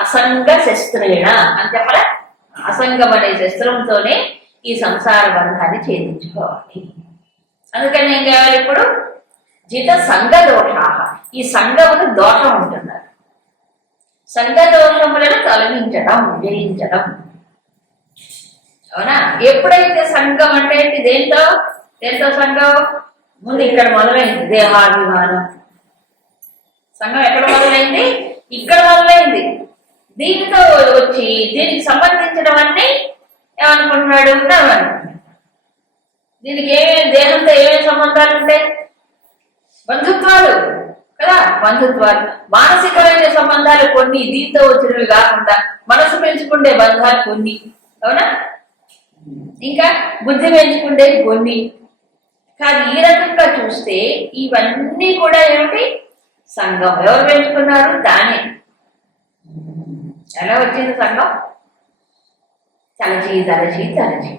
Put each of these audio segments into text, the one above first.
అసంగ శస్త్రేణ అని చెప్పరా అసంగం అనే శస్త్రంతోనే ఈ సంసార బంధాన్ని ఛేదించుకోవాలి. అందుకని ఏం కావాలి ఇప్పుడు? జిత సంఘ దోషా ఈ సంఘమును దోషం ఉంటున్నారు సంఘ దోషములను తొలగించడం జయించడం అవునా? ఎప్పుడైతే సంఘం అంటే దేంతో? దేంతో సంఘం? ముందు ఇక్కడ మొదలైంది. దేహాభిమానం. సంఘం ఎక్కడ మొదలైంది? ఇక్కడ మొదలైంది. దీనితో వచ్చి దీనికి సంబంధించడం అన్ని ఏమనుకుంటున్నాడు ఉన్నామని దీనికి ఏమేమి దేహంతో ఏమేమి సంబంధాలు ఉంటాయి బంధుత్వాలు కదా? బంధుత్వాలు. మానసికమైన సంబంధాలు కొన్ని దీంతో వచ్చినవి కాకుండా మనసు పెంచుకుండే బంధాలు కొన్ని. అవునా? ఇంకా బుద్ధి పెంచుకుండే కొన్ని. కానీ ఈ రకంగా చూస్తే ఇవన్నీ కూడా ఏమిటి? సంఘం. ఎవరు పెంచుకున్నారు? దానే. ఎలా వచ్చింది సంఘం తలచి తలచి తలచి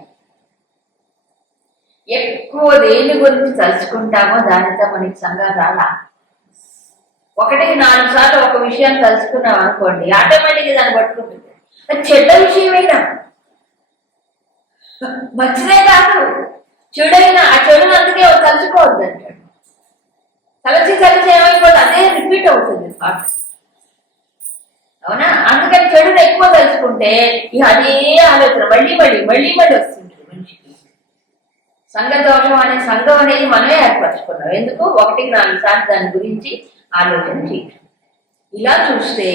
ఎక్కువ దేని గురించి తలుచుకుంటామో దానితో మనకి సంఘం రాలా? ఒకటికి నాలుగు సార్లు ఒక విషయాన్ని తలుచుకున్నాం అనుకోండి ఆటోమేటిక్గా దాన్ని పట్టుకుంటుంది. అది చెడ్డ విషయమైనా? మంచిదే కాదు. చెడైనా ఆ చెడును అందుకే తలుచుకోవద్దు అంటాడు తలచి తలచి ఏమైపోతుంది అదే రిపీట్ అవుతుంది పాట. అవునా? అందుకని చెడు ఎక్కువ తలుచుకుంటే ఇక అదే ఆలోచన. మళ్ళీ మళ్ళీ మళ్ళీ మళ్ళీ వస్తుంటుంది మనిషికి సంఘ దోషం అనే సంఘం అనేది మనమే ఏర్పరచుకున్నాం. ఎందుకు? ఒకటికి నాలుగు సార్లు దాని గురించి ఆలోచన చేయటం. ఇలా చూస్తే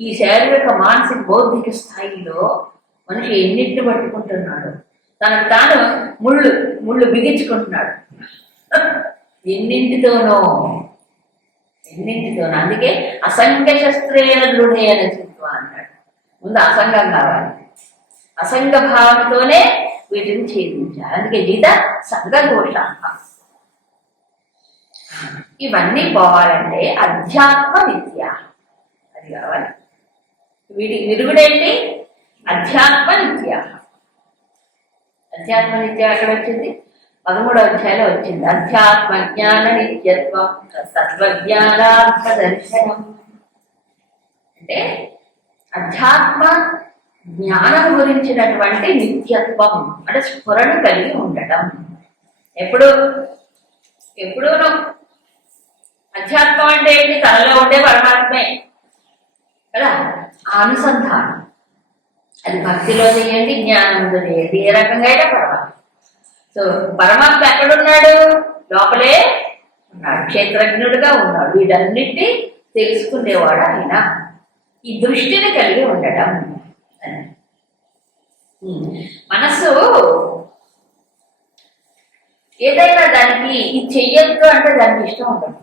ఈ శారీరక మానసిక బౌద్ధిక స్థాయిలో మనిషి ఎన్నింటిని పట్టుకుంటున్నాడు? తనకు తాను ముళ్ళు ముళ్ళు బిగించుకుంటున్నాడు. ఎన్నింటితోనో ఎన్నింటితోనో అందుకే అసంఖ్య శస్త్రేణ దృఢేన చిత్వ అన్నాడు. ముందు అసంగం కావాలి. అసంగ భావంతోనే వీటిని ఛేదించాలి. అందుకే గీత సంఘఘోష ఇవన్నీ పోవాలంటే అధ్యాత్మ విద్య. అది కావాలి. వీటికి విరుగుడేంటి అధ్యాత్మ నిత్య అధ్యాత్మ నిత్య ఎక్కడ వచ్చింది? పదమూడో అధ్యాయంలో వచ్చింది. అధ్యాత్మ జ్ఞాన నిత్యత్వం తత్వజ్ఞానార్థ దర్శనం అంటే అధ్యాత్మ జ్ఞానం గురించినటువంటి నిత్యత్వం అంటే స్ఫురణ కలిగి ఉండటం. ఎప్పుడు ఎప్పుడూను అధ్యాత్మం అంటే ఏంటి? తనలో ఉండే పరమాత్మే. కదా? అనుసంధానం. అది భక్తిలో చేయండి జ్ఞానంలో చేయండి. ఏ రకంగా అయితే పర్వాలేదు. సో పరమాత్మ ఎక్కడున్నాడు? లోపలే ఉన్నాడు. క్షేత్రజ్ఞుడుగా ఉన్నాడు. వీటన్నిటినీ తెలుసుకునేవాడు ఆయన. ఈ దృష్టిని కలిగి ఉండటం మనస్సు ఏదైనా దానికి ఇది చెయ్యొద్దు అంటే దానికి ఇష్టం ఉండదు.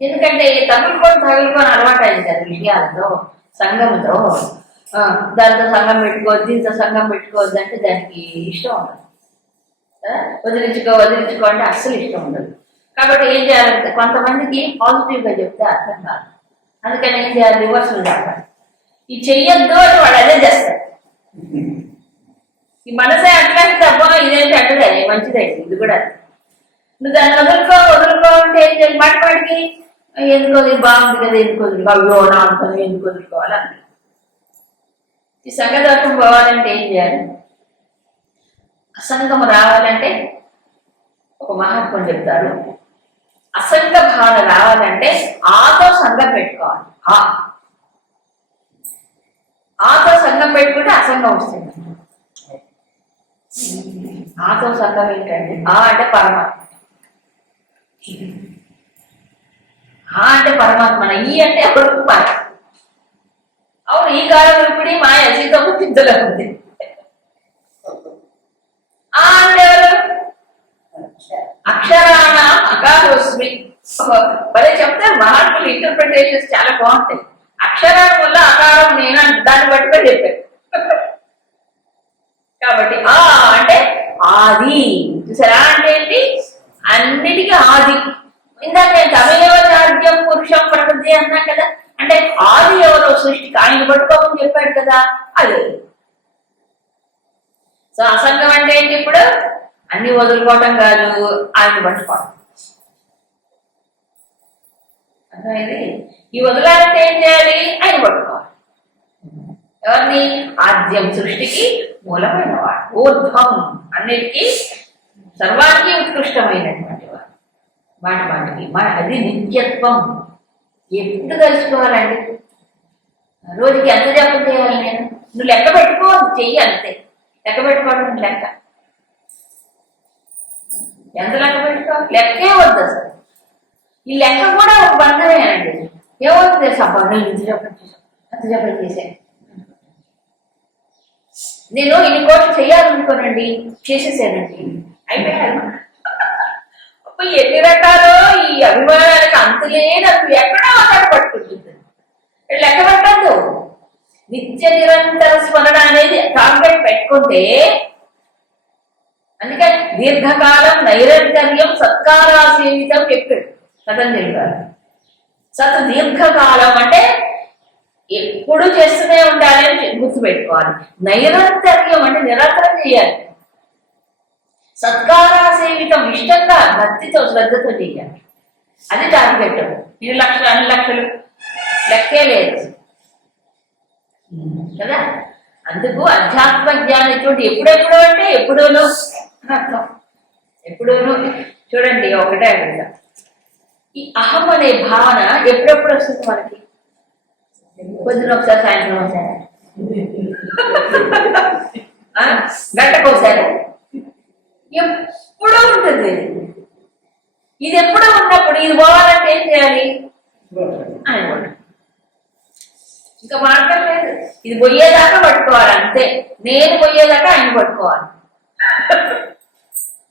ఎందుకంటే తగులుకొని తగులుకొని అలవాటు అయింది దాని విషయాలతో సంఘంతో దాంతో సంఘం పెట్టుకోవద్దు దీంతో సంఘం పెట్టుకోవద్దు అంటే దానికి ఇష్టం ఉండదు. వదిలించుకో వదిలించుకో అంటే అస్సలు ఇష్టం ఉండదు. కాబట్టి ఏం చేయాలంటే కొంతమందికి పాజిటివ్గా చెప్తే అర్థం కాదు. అందుకని ఏం చేయాలి? రివర్సల్ చెప్పాలి ఈ చెయ్యొద్దు అని వాడు అదే చేస్తాడు. ఈ మనసే అట్లాంటి తప్ప ఇదేంటి అంటే అదే మంచిదే ఇది కూడా నువ్వు దాన్ని వదులుకో వదులుకో అంటే ఏం చేయాలి? మాట పాటికి ఎందుకు వదిలి బాగుంది కదా ఎందుకు వదులుకో అయ్యో నా అనుకుని ఎందుకు వదులుకోవాలి? అంటే ఈ సంగతి పోవాలంటే ఏం చేయాలి? అసంగం రావాలంటే ఒక మహాత్ముడు చెప్తారు. అసంగ భావన రావాలంటే ఆతో సంఘం పెట్టుకోవాలి. ఆ. ఆతో సంఘం పెట్టుకుంటే అసంగం వస్తుంది. ఆతో సంఘం ఏంటంటే ఆ అంటే పరమాత్మ. ఆ అంటే పరమాత్మ. ఈ అంటే ఎవరికి అవును ఈ కాలం ఇప్పుడు మాయ సీతమ్మ చింతలో ఉంది ఆ అంటే uh, అక్షరాణ అకారోస్మి భలే చెప్తే మహాత్ములు ఇంటర్ప్రిటేషన్స్ చాలా బాగుంటాయి. అక్షరాల వల్ల అకారం నేను అంటే దాన్ని బట్టి చెప్పారు. కాబట్టి ఆ అంటే ఆది. చూసారా? అంటే ఏంటి? అన్నిటికీ ఆది. ఇందాక నేను తమేవచార్యం పురుషం ప్రకృతి అన్నా కదా? అంటే ఆది ఎవరో సృష్టికి ఆయన పట్టుకోమని చెప్పాడు కదా? అదే. సో అసంగం అంటే ఏంటి ఇప్పుడు? అన్ని వదులుకోవటం కాదు ఆయన పట్టుకోవడం అర్థమైంది? ఈ వదలాలంటే ఏం చేయాలి? ఆయన పట్టుకోవాలి. ఎవరిని? ఆద్యం సృష్టికి మూలమైన వాడు. ఊర్ధ్వం అన్నిటికీ సర్వానికి ఉత్కృష్టమైనటువంటి వాడు. మాటి మాటికి అది నిత్యత్వం ఎప్పుడు తెలుసుకోవాలండి? రోజుకి ఎంత జపం చేయాలి నేను? నువ్వు లెక్క పెట్టుకో చెయ్యి అంతే. లెక్క పెట్టుకోవడం లెక్క. ఎంత లెక్క పెట్టుకోవాలి లెక్కే వద్దు అసలు. ఈ లెక్క కూడా ఒక బంధమే అండి. ఏమవుతుంది సబ్బా నేను ఇంత జపం చేశాను అంత జపం చేశాను నేను ఇన్ని కోట్లు చేయాలనుకోనండి చేసేసానండి. అయిపోయాను ఎన్ని రకాలు? ఈ అభిమానానికి అంతులేని నాకు ఎక్కడో అక్కడ పట్టుకుంటుంది. లెక్క పెట్టద్దు. నిత్య నిరంతర స్మరణ అనేది టార్గెట్ పెట్టుకుంటే అందుకని దీర్ఘకాలం నైరంతర్యం సత్కారాసేవితం చెప్పాడు కథం చెప్పారు సత్ దీర్ఘకాలం అంటే ఎప్పుడు చేస్తూనే ఉండాలి అని గుర్తుపెట్టుకోవాలి. నైరంతర్యం అంటే నిరంతరం చేయాలి. సత్కారాసేవితం ఇష్టంగా భక్తితో శ్రద్ధతో చేయాలి. అది టార్గెట్ ఇది లక్షలు అన్ని లక్షలు. లెక్కే లేదు. కదా? అందుకు అధ్యాత్మ జ్ఞానితో ఎప్పుడెప్పుడు అంటే ఎప్పుడూను. అని అర్థం ఎప్పుడూను. చూడండి ఒకటే అడుగుతా ఈ అహం అనే భావన ఎప్పుడెప్పుడు వస్తుంది మనకి? పొద్దున ఒకసారి సాయంత్రం ఒకసారి? గంటకు ఒకసారి. ఎప్పుడూ ఉంటుంది. ఇది. ఇది ఎప్పుడూ ఉన్నప్పుడు ఇది పోవాలంటే ఏం చేయాలి? అనుకోండి ఇంకా మార్గం లేదు. ఇది పోయేదాకా పట్టుకోవాలి అంతే. నేను పోయేదాకా ఆయన పట్టుకోవాలి.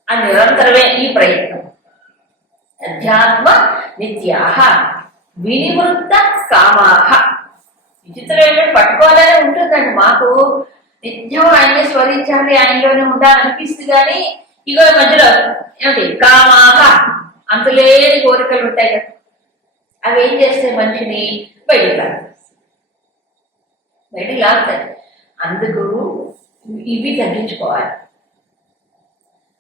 అది నిరంతరమే ఈ ప్రయత్నం. అధ్యాత్మ నిత్యాహ వినివృత్త కామాహ. విచిత్రం ఏంటంటే పట్టుకోవాలనే ఉంటుందండి మాకు. నిత్యం ఆయన్ని స్మరించాలి ఆయనలోనే ఉండాలనిపిస్తుంది కానీ ఇగో ఈ మధ్యలో ఏమిటి కామాహ. అంతులేని కోరికలు ఉంటాయి కదా. అవి ఏం చేస్తాయి మనిషిని బయటికి బయట లాగుతారు అందుకు ఇవి తగ్గించుకోవాలి.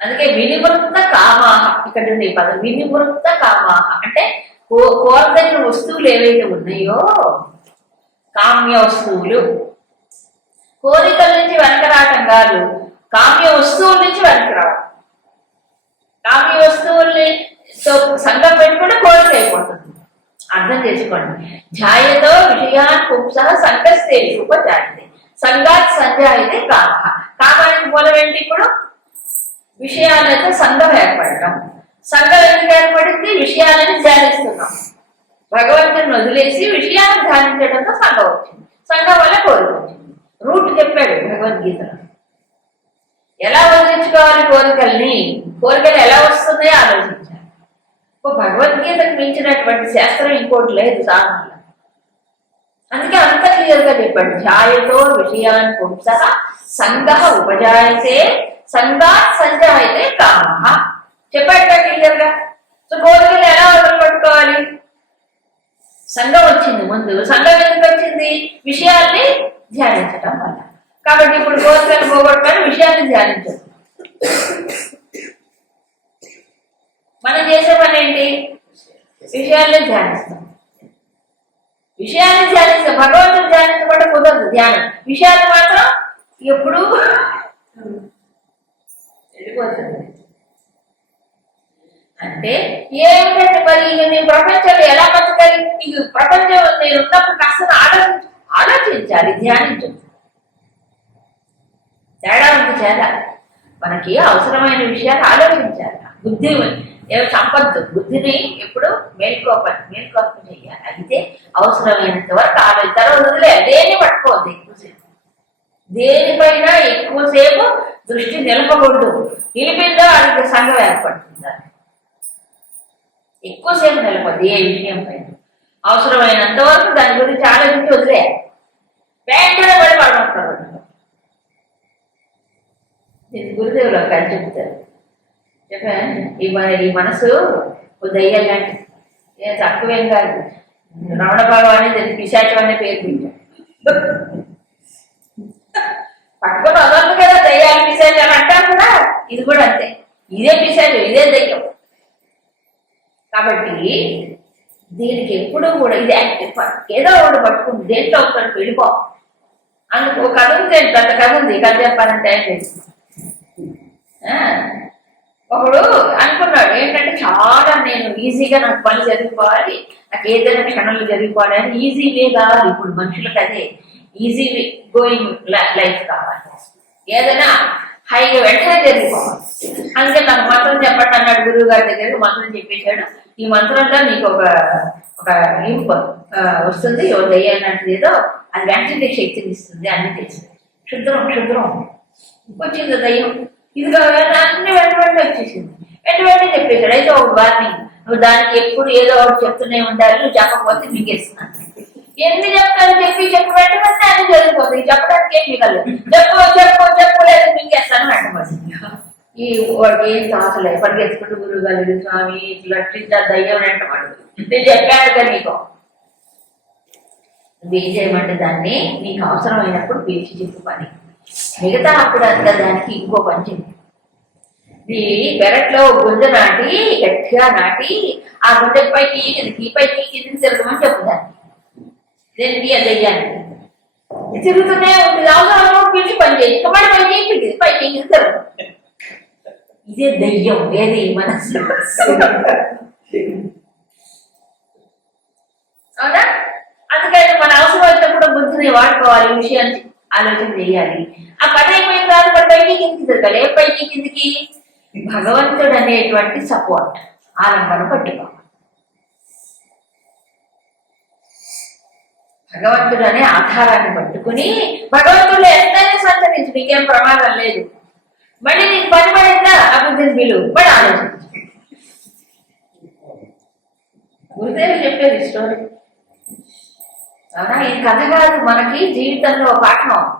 అందుకే వినివృత్త కామాహ. ఇక్కడ ఉంది ఈ పదం. వినివృత్త కామాహ. అంటే కో కోరదగిన వస్తువులు ఏవైతే ఉన్నాయో కామ్య వస్తువులు కోరికల నుంచి వెనక రావటం కాదు కామ్య వస్తువుల నుంచి వెనక రావడం కామ్య వస్తువుల్ని సంఘం పెట్టుకుంటే కోరిక అయిపోతుంది. అర్థం చేసుకోండి. ధ్యాయతో విషయాన్ పుంస సంకస్తే ఉపజాయితే సంఘాత్ సంజాయితే కామ కామానికి మూలం ఏంటి ఇప్పుడు? విషయాలతో సంఘం ఏర్పడటం. సంఘం ఎందుకు ఏర్పడింది విషయాలను ధ్యానిస్తున్నాం. భగవంతుని వదిలేసి విషయాన్ని ధ్యానించడంతో సంఘం వచ్చింది. సంఘం వల్ల కోరిక వచ్చింది. రూట్ చెప్పాడు భగవద్గీతలో. ఎలా వదిలించుకోవాలి కోరికల్ని? కోరికలు ఎలా వస్తున్నాయో? భగవద్గీతకు మించినటువంటి శాస్త్రం ఇంకోటి లేదు సాధన అందుకే అంత క్లియర్గా చెప్పండి. ధ్యాయతో విషయాన్ పుంస సంగ ఉపజాయతే సంగా సంజాయితే కామ. చెప్పాడు క్లియర్గా సో కోరికలు ఎలా వదిలిపెట్టుకోవాలి? సంఘం వచ్చింది ముందు. సంఘం ఎందుకు వచ్చింది? విషయాల్ని ధ్యానించటం వల్ల. కాబట్టి ఇప్పుడు కోరికలు పోగొట్టుకొని విషయాన్ని ధ్యానించదు మనం చేసే పని ఏంటి? విషయాల్ని ధ్యానిస్తాం. విషయాన్ని ధ్యానిస్తాం. భగవంతుని ధ్యానించబడి కుదరదు ధ్యానం. విషయాలు మాత్రం ఎప్పుడు వెళ్ళిపోతుంది అంటే ఏమిటంటే మరి నేను ప్రపంచంలో ఎలా బతకాలి? నీకు ప్రపంచం నేను ఉన్నప్పుడు కాస్త ఆలోచించ ఆలోచించాలి ధ్యానించు తేడా ఉంది చాలా. మనకి అవసరమైన విషయాలు ఆలోచించాలి. బుద్ధి సంపద్దు బుద్ధిని ఎప్పుడు మేల్కోప మేల్కోప చేయాలి అయితే అవసరమైనంత వరకు ఆమె తర్వాత వదిలే. దేన్ని పట్టుకోవద్దు ఎక్కువసేపు దేనిపైన ఎక్కువసేపు దృష్టి నిలపకూడదు నిలిపిందో అది సంఘం ఏర్పడుతుంది? ఎక్కువసేపు నిలపద్దు ఏ విషయం పైన? అవసరమైనంత వరకు దాని గురించి ఆలోచించి వదిలే. వెంటనే పడి పడమంటారు దీని గురుదేవులు ఒక చెప్తారు. చెప్పాను. ఈ ఈ మనసు ఓ దయ్యం లాంటి ఏం తక్కువేం కాదు. రమణ భగవాన్ అనేది పిశాచం అనే పేరు పెట్టారు పట్టుకొని వదలదు కదా దయ్యాలు పిశాచాలు అంటారు కదా? ఇది కూడా అంతే. ఇదే పిశాచం ఇదే దయ్యం. కాబట్టి దీనికి ఎప్పుడూ కూడా ఇది యాక్టివ్ ఏదో ఒకటి పట్టుకుంది. దేంట్లో ఒకటి వెళ్ళిపో. అందుకు ఒక కథ ఉంది గత కథ ఉంది. కథ చెప్పాలంటే ఆ, ఒకడు అనుకున్నాడు ఏంటంటే చాలా నేను ఈజీగా నాకు పని జరిగిపోవాలి నాకు ఏదైనా క్షణంలో జరిగిపోవాలి అని ఈజీ వే కావాలి ఇప్పుడు మనుషులకు అదే ఈజీ వే గోయింగ్ లైఫ్ కావాలి. ఏదైనా హైగా వెంటనే జరిగిపోవాలి. అందుకే నాకు మంత్రం చెప్పండి అన్నాడు గురువు గారి దగ్గరికి మంత్రం చెప్పేశాడు. ఈ మంత్రంలో నీకు ఒక ఒక ఇంపు వస్తుంది ఓ దయ్యాలంటే ఏదో అది వెంటనే శక్తిని ఇస్తుంది అన్ని తెలిసింది క్షుద్రం క్షుద్రం. వచ్చింది దయ్యం. ఇదిగో అన్ని వెంట వెంట వచ్చేసింది. వెంట వెంటనే చెప్పేశాడు అయితే ఒక వార్నింగ్. నువ్వు దానికి ఎప్పుడు ఏదో ఒకటి చెప్తూనే ఉండాలి నువ్వు చెప్పకపోతే మిగేస్తున్నాను. ఎన్ని చెప్తాను చెప్పి చెప్పు వెంట వెంటనే అన్ని జరిగిపోతుంది. చెప్పడానికి ఏం మిగలేదు. చెప్పు చెప్పు చెప్పు లేదు మింగేస్తాను వెంటబడింది ఈ వాడికి ఏం తాసలేదు పరిగెత్తుకుంటూ గురువు గారు స్వామి లక్షించా దయ్యం వెంటబడదు నేను చెప్పాను కదా నీకు. నువ్వు ఏం చేయమంటే దాన్ని నీకు అవసరమైనప్పుడు పిలిచి చెప్పు పని. మిగతా అప్పుడు అంతా దానికి ఇంకో పని చెప్పు ఈ పెరట్లో గుంజ నాటి గట్టిగా నాటి ఆ గుంజ పైకి కిందకి పైకి కిందకి తిరగమని చెప్పు దాన్ని దేనికి అది వెయ్యాలి తిరుగుతూనే ఉంటుంది అవసరం పిలిచి పని చేయి. ఇంకా పని పైకి ఎక్కింది పైకి ఎక్కింది తిరగదు. ఇదే దయ్యం ఏది మనసు. అవునా? అందుకని మన అవసరం వచ్చినప్పుడు బుద్ధిని వాడుకోవాలి ఈ విషయాన్ని. ఆలోచన చేయాలి. ఆ పని అయిపోయిన తర్వాత మరి పైకి కిందికి జరగాలి ఏ పైకి కిందికి భగవంతుడు అనేటువంటి సపోర్ట్ ఆలంబన పట్టుకోవాలి. భగవంతుడు అనే ఆధారాన్ని పట్టుకుని భగవంతుడు ఎంతైనా సంతరించు నీకేం ప్రమాదం లేదు. మళ్ళీ నీకు పని పడిందా? అభివృద్ధిని పిలువు మళ్ళీ ఆలోచించు గురుదేవులు చెప్పేది స్టోరీ అవునా? ఇది కథ కాదు మనకి జీవితంలో పాఠం.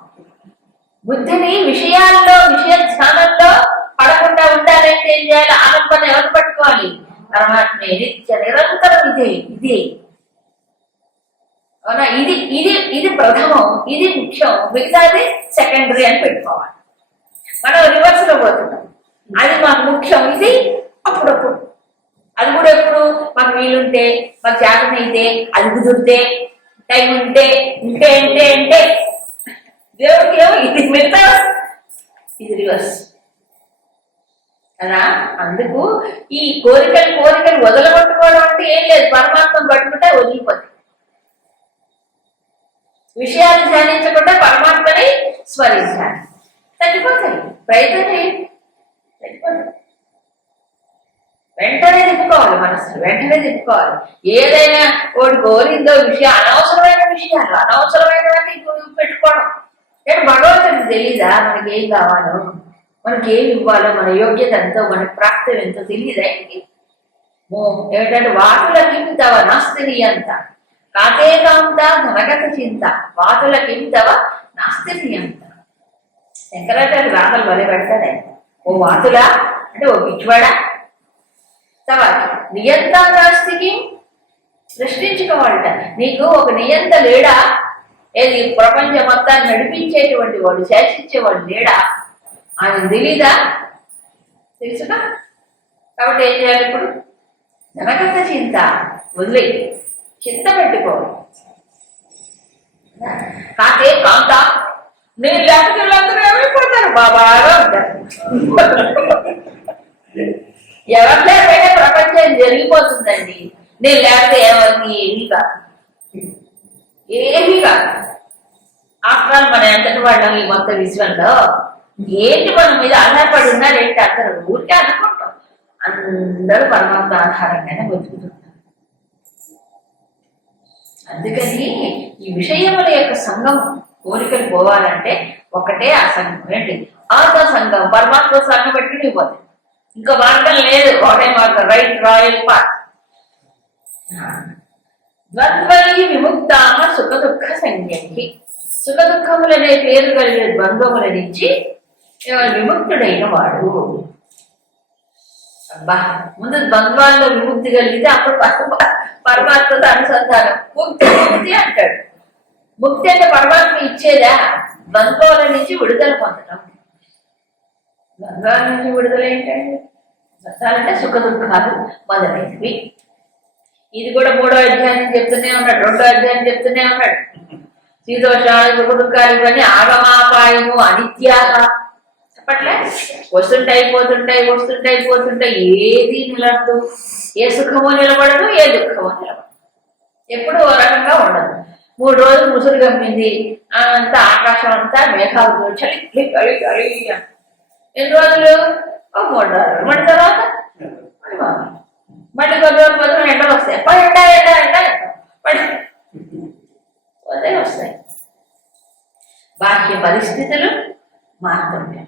బుద్ధిని విషయాల్లో విషయ స్థానంలో పడకుండా ఉండాలంటే ఏం చేయాలి? ఆలంబన ఎవరు పట్టుకోవాలి? పరమాత్మ. నిత్య నిరంతరం ఇదే ఇదే. అవునా? ఇది ఇది ఇది ప్రథమం ఇది ముఖ్యం. మిగతాది సెకండరీ అని పెట్టుకోవాలి. మనం రివర్స్లో పోతున్నాం. అది మాకు ముఖ్యం ఇది అప్పుడప్పుడు. అది కూడా ఎప్పుడు? మాకు వీలుంటే మాకు చేతనైతే అది కుదిరితే టైం ఉంటే ఉంటే అంటే అంటే. దేవుడికి ఏమో ఇది మిగతా ఇది రివర్స్ కదా? అందుకు ఈ కోరికలు కోరికలు వదలగొట్టుకోవడం అంటే ఏం లేదు. పరమాత్మ పట్టుకుంటే వదిలిపోతుంది విషయాలు ధ్యానించకుండా పరమాత్మని స్మరించాలి. తగ్గిపోతాయి. ప్రయత్నం చేయండి. తగ్గిపోతాయి. వెంటనే తిప్పుకోవాలి మనసు వెంటనే తిప్పుకోవాలి ఏదైనా ఒకటి కోరిందో విషయం అనవసరమైన విషయాలు అనవసరమైనవన్నీ గురి పెట్టుకోవడం. నేను భగవంతుడికి తెలీదా? మనకి ఏం కావాలో? మనకి ఏం ఇవ్వాలో? మన యోగ్యత ఎంతో మన ప్రాప్తం ఎంతో తెలియదా ఆయనకి ఏమిటంటే ఏమిటంటే వాటులకింతవ నాస్తిని అంత. కాతే కాంత ధనగత చింత వాటులకింతవ నాస్తిని అంత. శంకరాచార్య రాతలు వలె పెడతాడే ఓ వాతులా? అంటే ఓ పిచ్చివాడా? తర్వాత నియంత నాస్తికి సృష్టించుకోవాలట. నీకు ఒక నియంత లేడా ఏది ప్రపంచం మొత్తాన్ని నడిపించేటువంటి వాడు శాసించేవాడు లేడా ఆయన తెలీదా? తెలుసుగా? కాబట్టి ఏం చేయాలి ఇప్పుడు? జనకథ చింత వదిలే. చింత పెట్టుకోవాలి కాకే కాంత నేను లేకపోతే అందరూ ఏమైపోతారు? బాబాగా ఉంటారు. ఎవరు లేకపోయినా ప్రపంచం జరిగిపోతుందండి. నేను లేకపోతే ఏమవుతుంది ఏమీ కాదు. ఏమీ కాదు. ఆఫ్టర్ ఆల్ మన ఎంతటి వాళ్ళం ఈ మొత్తం విశ్వంలో? ఏంటి మన మీద ఆధారపడి ఉన్నారేంటి అందరూ? ఊరికే అనుకుంటాం. అందరూ పరమాత్మ ఆధారంగానే బతుకుతుంటారు అందుకని ఈ విషయముల యొక్క సంఘం కోరికలు పోవాలంటే ఒకటే ఆ సంఘం ఏంటి ఆత్మ సంఘం పరమాత్మ సంఘం పెట్టుకుని పోతుంది ఇంకా మార్గం లేదు. ఒకటే మార్గం. రైట్ రాయల్ పాత్ ద్వంద్వై విముక్తామ సుఖ దుఃఖ సంజ్ఞకి సుఖ దుఃఖములనే పేరు కలిగిన ద్వంద్వముల నుంచి విముక్తుడైన వాడు? అబ్బా ముందు ద్వంద్వాల్లో విముక్తి కలిగితే అప్పుడు పరమ- పరమాత్మతో అనుసంధానం. ముక్తి ముక్తి అంటాడు. ముక్తి అంటే పరమాత్మ ఇచ్చేదా? ద్వంద్వాల నుంచి విడుదల పొందడం ద్వంద్వాల నుంచి విడుదల ఏంటండి? ద్వంద్వాలంటే సుఖ దుఃఖాలు మొదలైనవి ఇది కూడా మూడో అధ్యాయం చెప్తూనే ఉన్నాడు రెండో అధ్యాయం చెప్తూనే ఉన్నాడు. శీతోషాలు సుఖ దుఃఖాలు ఇవన్నీ ఆగమాపాయము అనిత్యా చెప్పట్లే? వస్తుంటాయి పోతుంటాయి వస్తుంటాయి పోతుంటాయి ఏది నిలబడదు ఏ సుఖమో నిలబడదు ఏ దుఃఖమో నిలబడదు. ఎప్పుడు ఓ రకంగా ఉండదు. మూడు రోజులు ముసురు గమ్మింది అంతా ఆకాశం అంతా మేఘాలు చలి చలి చలి. ఎన్ని రోజులు? ఒక మూడు రోజులు. మళ్ళీ తర్వాత? మళ్ళీ కొన్ని రోజులు మొదలు ఎండలు వస్తాయి. పై ఎండ ఎండ ఎండ ఎండ. మళ్ళీ పోతే వస్తాయి. బాహ్య పరిస్థితులు మారుతుంటాయి.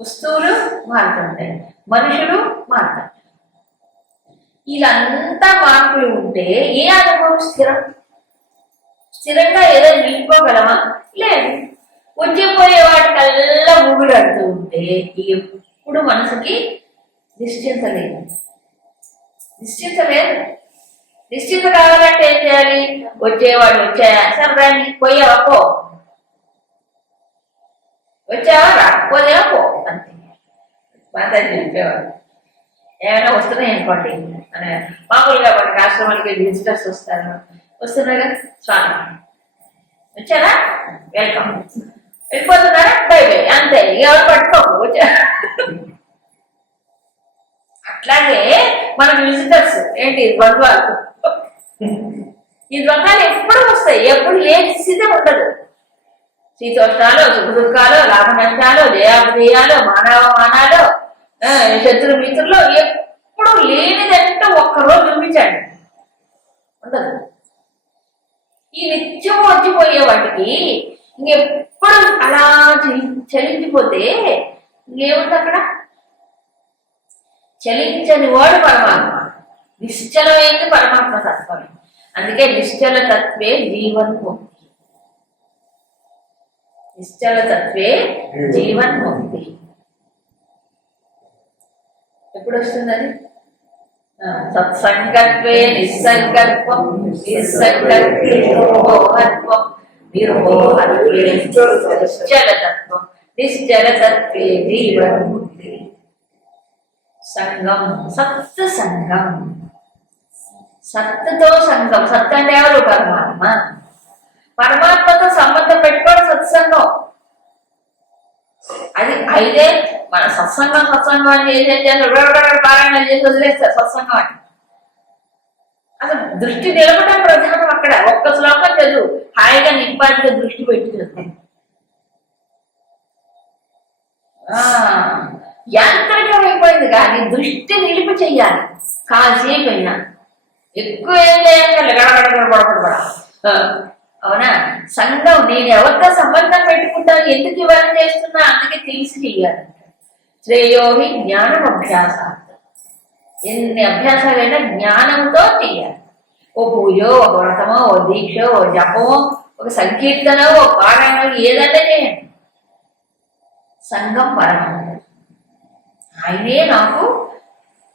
వస్తువులు మారుతుంటాయి. మనుషులు మారుతుంటాయి. వీళ్ళంతా మార్పులు ఉంటే ఏ అనుభవం స్థిరం? స్థిరంగా ఏదో నిలుపుకోగలమా లేదు. వచ్చే పోయే వాటికల్లా ఊగిలాడుతూ ఉంటే ఎప్పుడు మనసుకి నిశ్చింత లేదు. నిశ్చింత లేదు. నిశ్చింత కావాలంటే ఏం చేయాలి? వచ్చేవాడు వచ్చాయా? సరే పోయావా? పో. వచ్చావా? రా. పో. అంతే. మాతాజీ చెప్పేవాడు. ఏమైనా వస్తున్నాయి అనుకోండి. అని మామూలుగా మనకి ఆశ్రమాలకి విజిటర్స్ వస్తారు. వస్తున్నారా స్వామి. వచ్చారా? వెల్కమ్ వెళ్ళిపోతున్నారా బై బై అంతే. ఎవరు పట్టుకోకు. అట్లాగే మన విజిటర్స్ ఏంటి? బంధువాలు. ఈ ద్వంద్వాలు ఎప్పుడు వస్తాయి? ఎప్పుడు ఏ స్థితి ఉండదు. శీతోష్ణాలు సుఖ దుఃఖాలు లాభ నష్టాలు జయాపజయాలు మానవ మానాలు శత్రు మిత్రులు ఎప్పుడు లేనిదంటే ఒక్కరోజు చూపించండి. ఉండదు. ఈ నిత్యం వచ్చిపోయే వాటికి ఇంకెప్పుడు అలా చలించిపోతే ఇంకేముంది అక్కడ చలించని వాడు పరమాత్మ. నిశ్చలమైంది పరమాత్మ తత్వమే. అందుకే నిశ్చల తత్వే జీవన్ముక్తి. నిశ్చల తత్వే జీవన్ముక్తి. ఎప్పుడు వస్తుందని సత్సంగత్వే నిస్సంగత్వం నిస్సంగత్వే నిర్మోహత్వం నిర్మోహత్వే నిశ్చలతత్వం నిశ్చలతత్వే జీవన్ముక్తి సంఘం సప్త సంఘం సత్తుతో సంఘం సత్ అంటే ఎవరు పరమాత్మ పరమాత్మతో సంబంధం పెట్టుకోవడం సత్సంగం అది అయితే మన సత్సంగం సత్సంగం అని చేసేది పారాయణ చేసి వదిలేస్తారు? సత్సంగం అని అసలు దృష్టి నిలబడడం ప్రధానం అక్కడ. ఒక్క శ్లోకం చదువు. హాయిగా నింపాదిగా దృష్టి పెట్టి ఆ, యాంత్రికం అయిపోయింది కానీ దృష్టి నిలిపి చెయ్యాలి. కాసేపు అయినా. ఎక్కువ ఏం చేయాలి? గడగడగడబడబడ అవునా? సంఘం నేను ఎవరితో సంబంధం పెట్టుకుంటాను? ఎందుకు ఇవన్నీ చేస్తున్నా? అందుకే తెలిసి చెయ్యాలి. శ్రేయోహి జ్ఞానం అభ్యాసం ఎన్ని అభ్యాసాలైనా జ్ఞానంతో చేయాలి. ఓ పూజో ఒక వ్రతమో ఓ దీక్ష ఓ జపమో ఒక సంకీర్తన ఓ పారాయణం ఏదంటే చేయండి. సంఘం పరమాత్మ ఆయనే నాకు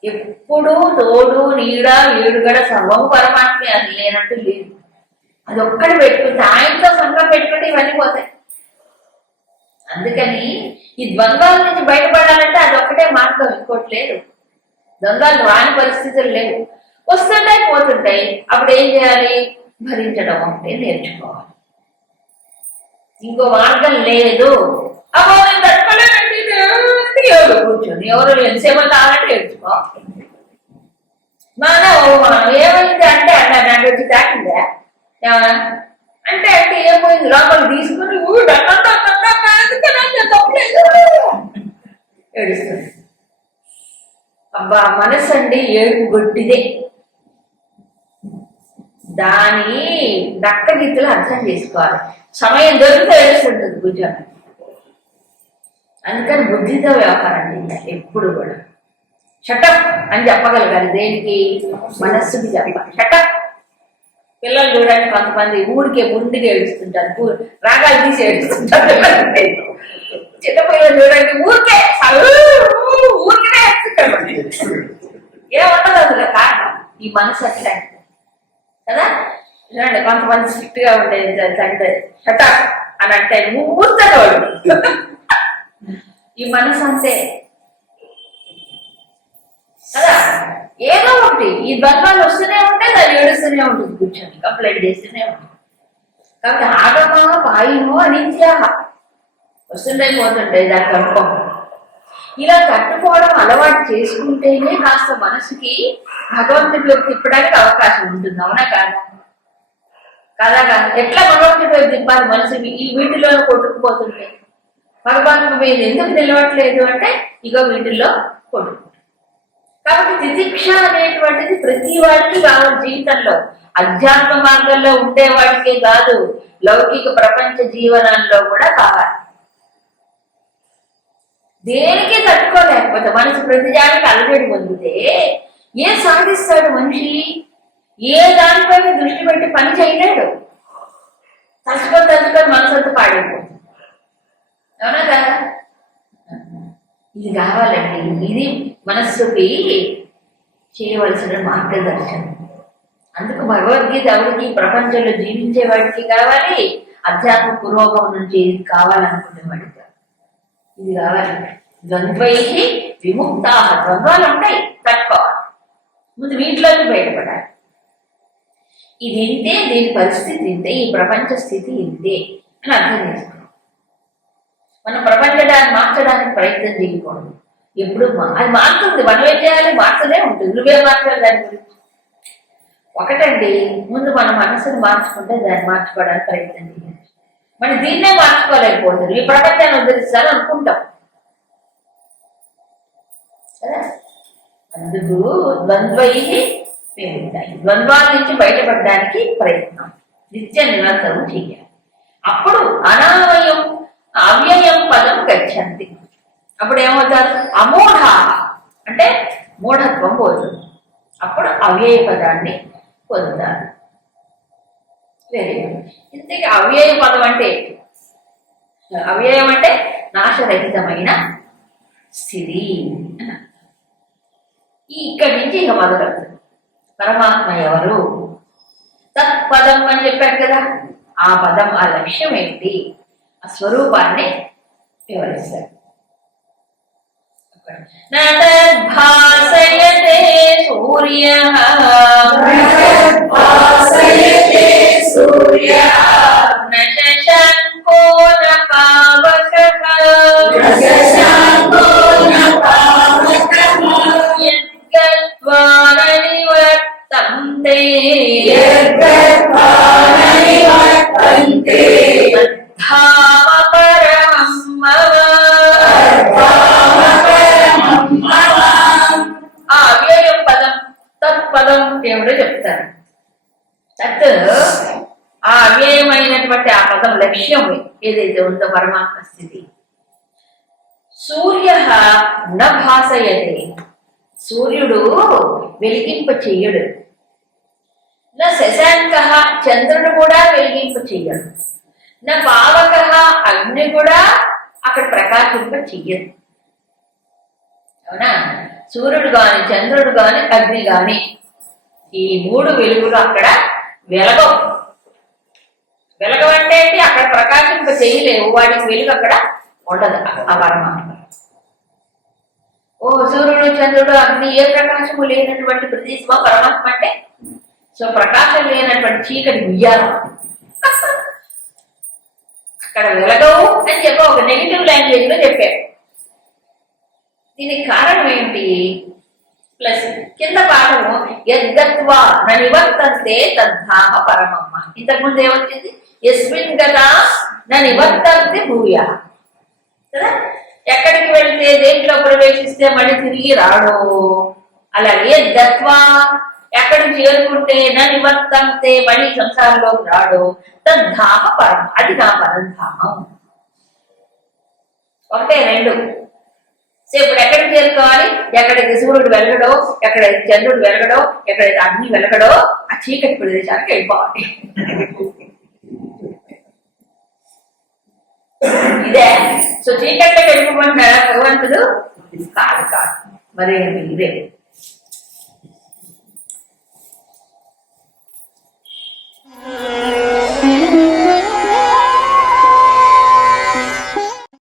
ఎప్పుడూ తోడు నీడ ఏడుగడ సర్వము పరమాత్మే. అది లేనట్టు లేదు. అది ఒక్కటి పెట్టుకుంటే ఆయనతో సంఘం పెట్టుకుంటే ఇవన్నీ పోతాయి. అందుకని ఈ ద్వంద్వాల నుంచి బయటపడాలంటే అది ఒక్కటే మార్గం ఇంకోటి లేదు. ద్వంద్వాలు రాని పరిస్థితులు లేవు. వస్తుంటాయి పోతుంటాయి. అప్పుడు ఏం చేయాలి? భరించడం ఒకటే నేర్చుకోవాలి. ఇంకో మార్గం లేదు. అబ్బో నేను ఎవరు కూర్చొని ఎవరు ఎంతసేపు తాగట్టు నేర్చుకో మనం ఓ ఏమైంది? అంటే అన్న నాకు వచ్చి తాకిందా అంటే అంటే ఏమైంది? లోపల తీసుకుని ఊ డక్క తప్పలేదు ఏడుస్తుంది అబ్బా మనసు అండి ఏడుపు గొట్టిదే. దాని దక్క గీతలు అర్థం చేసుకోవాలి. సమయం దొరికితే ఏడుస్తుంటుంది కూర్చొని అందుకని బుద్ధితో వ్యవహారం చేయాలి ఎప్పుడు కూడా. షటప్ అని చెప్పగలగాలి. దేనికి? మనస్సుకి చెప్పాలి. షటప్ పిల్లలు చూడండి కొంతమంది ఊరికే ముందుగా ఏడుస్తుంటారు. రాగాలు తీసి ఏడుస్తుంటారు. చిన్న పిల్లలు చూడండి ఊరికే చదువు ఊరికే ఏడుస్తుంటారు ఏముండదు అందులో కారణం? ఈ మనసు అట్లా కదా? చూడండి కొంతమంది స్ట్రిక్ట్గా ఉండేది అంటే షటప్ అని అంటే ఊరుతారు ఈ మనసు అంతే కదా? ఏదో ఒకటి. ఈ ద్వంద్వాలు వస్తూనే ఉంటాయి దాన్ని ఏడుస్తూనే ఉంటుంది కూర్చొని కంప్లైంట్ చేస్తూనే ఉంటుంది. కాబట్టి ఆగమా వాయువు అనిత్య వస్తుండే పోతుంటాయి దాని అనుకోం ఇలా తట్టుకోవడం అలవాటు చేసుకుంటేనే కాస్త మనసుకి భగవంతుడిలోకి తిప్పడానికి అవకాశం ఉంటుంది. అవునా కాదా? కాదా ఎట్లా భగవంతుడిలోకి తిప్పాలి మనసు ఈ వీటిలో కొట్టుకుపోతుంటే. భగవంతుడు మీద ఎందుకు నిలవట్లేదు అంటే ఇగో వీటిల్లో కొట్టుకుంటుంది కాబట్టి తితిక్ష అనేటువంటిది ప్రతి వాడికి కావాలి జీవితంలో. అధ్యాత్మ మార్గంలో ఉండే వాడికే కాదు లౌకిక ప్రపంచ జీవనంలో కూడా కావాలి. దేనికి తట్టుకోలేకపోతే మనసు ప్రతిజానికి అలజడి పొందితే ఏ సాధిస్తాడు మనిషి? ఏ దానిపైన దృష్టి పెట్టి పని చేయలేడు. తలుచుకొని తలుచుకొని మనసు అంతా పాడైపోతుంది. అవునా కదా? ఇది కావాలండి. ఇది మనస్సుకి చేయవలసిన మార్గదర్శనం. అందుకు భగవద్గీత ఎవరికి ఈ ప్రపంచంలో జీవించే వాడికి కావాలి అధ్యాత్మ పురోగమనం నుంచి ఇది కావాలనుకునే వాడికి. ఇది కావాలి ద్వంద్వై విముక్త ద్వంద్వాలు ఉంటాయి తట్టుకోవాలి. ముందు వీటిలోకి బయటపడాలి. ఇది ఇంతే దీని పరిస్థితి ఇంతే ఈ ప్రపంచ స్థితి ఇంతే అని అర్థం చేసుకున్నాం మనం ప్రపంచడాన్ని మార్చడానికి ప్రయత్నం చేయకూడదు. ఎప్పుడు మా- అది మారుతుంది మనం ఏం చేయాలి? మారుతూనే ఉంటుంది. నువ్వే మార్చాలి దాని గురించి? ఒకటండి ముందు మన మనసును మార్చుకుంటే దాన్ని మార్చుకోవడానికి ప్రయత్నం చేయాలి. మనం దీన్నే మార్చుకోలేకపోతుంది ఈ ప్రపంచాన్ని ఉద్ధరించాలి అనుకుంటాం. కదా అందుకు ద్వంద్వై ఉంటాయి ద్వంద్వాల నుంచి బయటపడడానికి ప్రయత్నం. నిత్య నిరంతరం చేయాలి అప్పుడు అనావయం అవ్యయం పదం గచ్చంది అప్పుడు ఏమవుతారు? అమూఢ అంటే మూఢత్వం పోతుంది. అప్పుడు అవ్యయ పదాన్ని పొందుతారు. వెరీ గుడ్ ఇంతకీ అవ్యయ పదం అంటే అవ్యయం అంటే నాశరహితమైన స్థితి. ఈ ఇక్కడి నుంచి ఇక మొదలవుతుంది పరమాత్మ ఎవరు? తత్పదం అని చెప్పారు కదా. ఆ పదం ఆ లక్ష్యం ఏంటి? ఆ స్వరూపాన్ని వివరిస్తారు. నటద్భాసయతే సూర్య సూర్య న భాసయతే. సూర్యుడు వెలిగింప చెయ్యడు నా శశాంక చంద్రుడు కూడా వెలిగింప చెయ్యడు నా పావక అగ్ని కూడా అక్కడ ప్రకాశింప చెయ్యదు అవునా? సూర్యుడు గాని చంద్రుడు గాని అగ్ని గాని ఈ మూడు వెలుగులు అక్కడ వెలగవు. వెలగవంటే అక్కడ ప్రకాశింప చేయలేవు. వాటికి వెలుగు అక్కడ ఉండదు. ఆ పరమాత్మ. ఓ సూర్యుడు చంద్రుడు అగ్ని ఏ ప్రకాశము లేనటువంటి ప్రదేశమా? పరమాత్మ అంటే సో ప్రకాశం లేనటువంటి చీకటి ఉయ్యాల. అక్కడ వెలగవు అని చెప్పి ఒక నెగిటివ్ లాంగ్వేజ్లో చెప్పారు. దీనికి కారణం ఏంటి? ప్లస్ కింద పాఠము యద్గత్వా న నివర్తంతే తద్ధామ పరమమ్మ. ఇంతకుముందు ఏమొచ్చింది? ఎస్మిన్ గత న నివర్తంతే భూయ. కదా? ఎక్కడికి వెళ్తే దేంట్లో ప్రవేశిస్తే మళ్ళీ తిరిగి రాడు. అలాగే గత్వా ఎక్కడికి చేరుకుంటే నా నివర్తంతే మళ్ళీ సంసారంలోకి రాడు. తద్ధామ పరం అది నా పరంధామం. ఒకటే రెండు. సో ఇప్పుడు ఎక్కడికి చేరుకోవాలి? ఎక్కడైతే సూర్యుడు వెలగడో ఎక్కడైతే చంద్రుడు వెలగడో ఎక్కడైతే అగ్ని వెలగడో ఆ చీకటి ప్రదేశానికి వెళ్ళిపోవాలి. ఇదే. సో చీకట్లో వెళ్ళిపోమంటారా భగవంతుడు కాదు కాదు. మరి ఇదే.